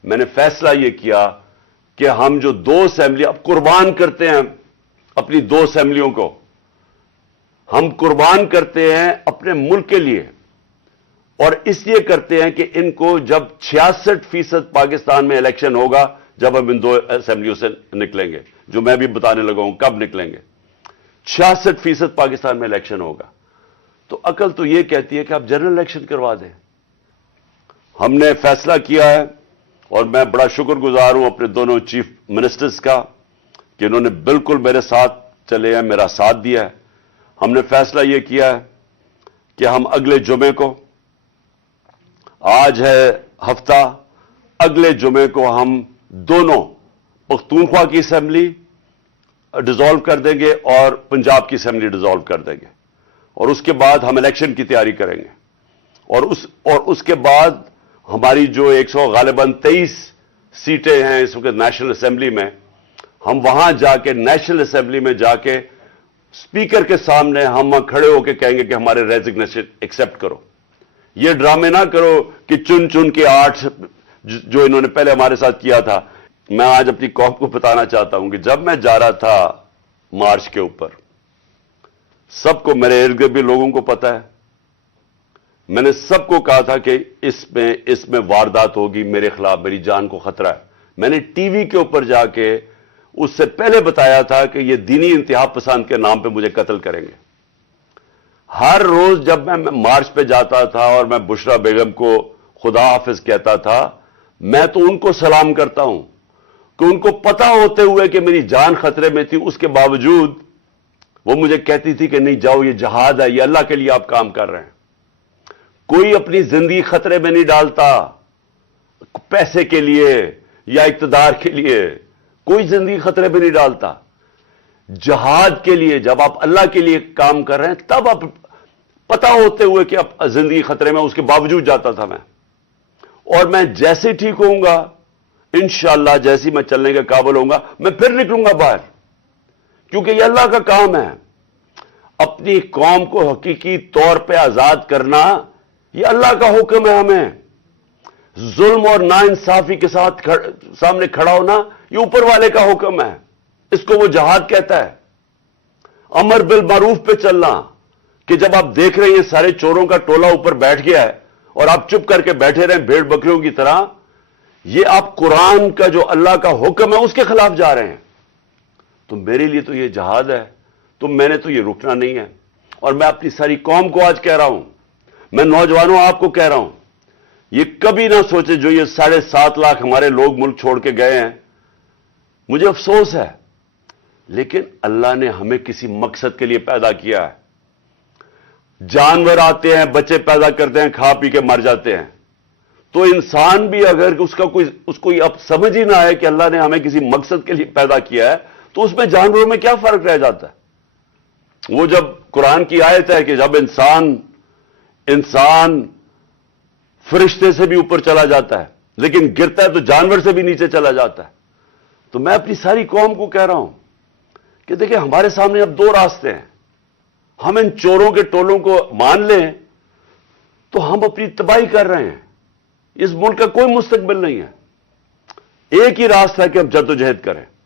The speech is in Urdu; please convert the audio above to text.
میں نے فیصلہ یہ کیا کہ ہم جو 2 اسمبلی اب قربان کرتے ہیں اپنی 2 اسمبلیوں کو، ہم قربان کرتے ہیں اپنے ملک کے لیے، اور اس لیے کرتے ہیں کہ ان کو جب 66% پاکستان میں الیکشن ہوگا، جب ہم ان 2 اسمبلیوں سے نکلیں گے، جو میں بھی بتانے لگا ہوں کب نکلیں گے، 66% پاکستان میں الیکشن ہوگا، تو عقل تو یہ کہتی ہے کہ آپ جنرل الیکشن کروا دیں۔ ہم نے فیصلہ کیا ہے، اور میں بڑا شکر گزار ہوں اپنے دونوں چیف منسٹرز کا کہ انہوں نے بالکل میرے ساتھ چلے ہیں، میرا ساتھ دیا ہے۔ ہم نے فیصلہ یہ کیا ہے کہ ہم اگلے جمعے کو، آج ہے ہفتہ، اگلے جمعے کو ہم دونوں پختونخوا کی اسمبلی ڈیزالو کر دیں گے اور پنجاب کی اسمبلی ڈیزالو کر دیں گے، اور اس کے بعد ہم الیکشن کی تیاری کریں گے، اور اس کے بعد ہماری جو 100 غالباً 23 سیٹیں ہیں اس وقت نیشنل اسمبلی میں، ہم وہاں جا کے نیشنل اسمبلی میں جا کے اسپیکر کے سامنے ہم کھڑے ہو کے کہیں گے کہ ہمارے ریزگنیشن ایکسپٹ کرو۔ یہ ڈرامے نہ کرو کہ چن کے 8 جو انہوں نے پہلے ہمارے ساتھ کیا تھا۔ میں آج اپنی قوم کو بتانا چاہتا ہوں کہ جب میں جا رہا تھا مارچ کے اوپر، سب کو، میرے ارد گرد بھی لوگوں کو پتا ہے، میں نے سب کو کہا تھا کہ اس میں واردات ہوگی، میرے خلاف میری جان کو خطرہ ہے۔ میں نے ٹی وی کے اوپر جا کے اس سے پہلے بتایا تھا کہ یہ دینی انتہا پسند کے نام پہ مجھے قتل کریں گے۔ ہر روز جب میں مارچ پہ جاتا تھا اور میں بشرا بیگم کو خدا حافظ کہتا تھا، میں تو ان کو سلام کرتا ہوں کہ ان کو پتا ہوتے ہوئے کہ میری جان خطرے میں تھی، اس کے باوجود وہ مجھے کہتی تھی کہ نہیں جاؤ، یہ جہاد ہے، یہ اللہ کے لیے آپ کام کر رہے ہیں۔ کوئی اپنی زندگی خطرے میں نہیں ڈالتا پیسے کے لیے یا اقتدار کے لیے، کوئی زندگی خطرے میں نہیں ڈالتا۔ جہاد کے لیے جب آپ اللہ کے لیے کام کر رہے ہیں، تب آپ پتا ہوتے ہوئے کہ اب زندگی خطرے میں، اس کے باوجود جاتا تھا میں۔ اور میں جیسے ٹھیک ہوں گا انشاءاللہ، جیسی میں چلنے کے قابل ہوں گا، میں پھر نکلوں گا باہر، کیونکہ یہ اللہ کا کام ہے۔ اپنی قوم کو حقیقی طور پہ آزاد کرنا یہ اللہ کا حکم ہے ہمیں۔ ظلم اور ناانصافی کے ساتھ سامنے کھڑا ہونا یہ اوپر والے کا حکم ہے، اس کو وہ جہاد کہتا ہے۔ امر بالمعروف پہ چلنا، کہ جب آپ دیکھ رہے ہیں یہ سارے چوروں کا ٹولہ اوپر بیٹھ گیا ہے اور آپ چپ کر کے بیٹھے رہیں بھیڑ بکریوں کی طرح، یہ آپ قرآن کا جو اللہ کا حکم ہے اس کے خلاف جا رہے ہیں۔ تو میرے لیے تو یہ جہاد ہے، تو میں نے تو یہ رکنا نہیں ہے۔ اور میں اپنی ساری قوم کو آج کہہ رہا ہوں، میں نوجوانوں آپ کو کہہ رہا ہوں، یہ کبھی نہ سوچے جو یہ 7.5 لاکھ ہمارے لوگ ملک چھوڑ کے گئے ہیں، مجھے افسوس ہے، لیکن اللہ نے ہمیں کسی مقصد کے لیے پیدا کیا ہے۔ جانور آتے ہیں، بچے پیدا کرتے ہیں، کھا پی کے مر جاتے ہیں، تو انسان بھی اگر اس کو اب سمجھ ہی نہ آئے کہ اللہ نے ہمیں کسی مقصد کے لیے پیدا کیا ہے، تو اس میں جانوروں میں کیا فرق رہ جاتا ہے؟ وہ جب قرآن کی آیت ہے کہ جب انسان فرشتے سے بھی اوپر چلا جاتا ہے لیکن گرتا ہے تو جانور سے بھی نیچے چلا جاتا ہے۔ تو میں اپنی ساری قوم کو کہہ رہا ہوں کہ دیکھیں ہمارے سامنے اب 2 راستے ہیں۔ ہم ان چوروں کے ٹولوں کو مان لیں تو ہم اپنی تباہی کر رہے ہیں، اس ملک کا کوئی مستقبل نہیں ہے۔ ایک ہی راستہ ہے کہ ہم جدوجہد کریں۔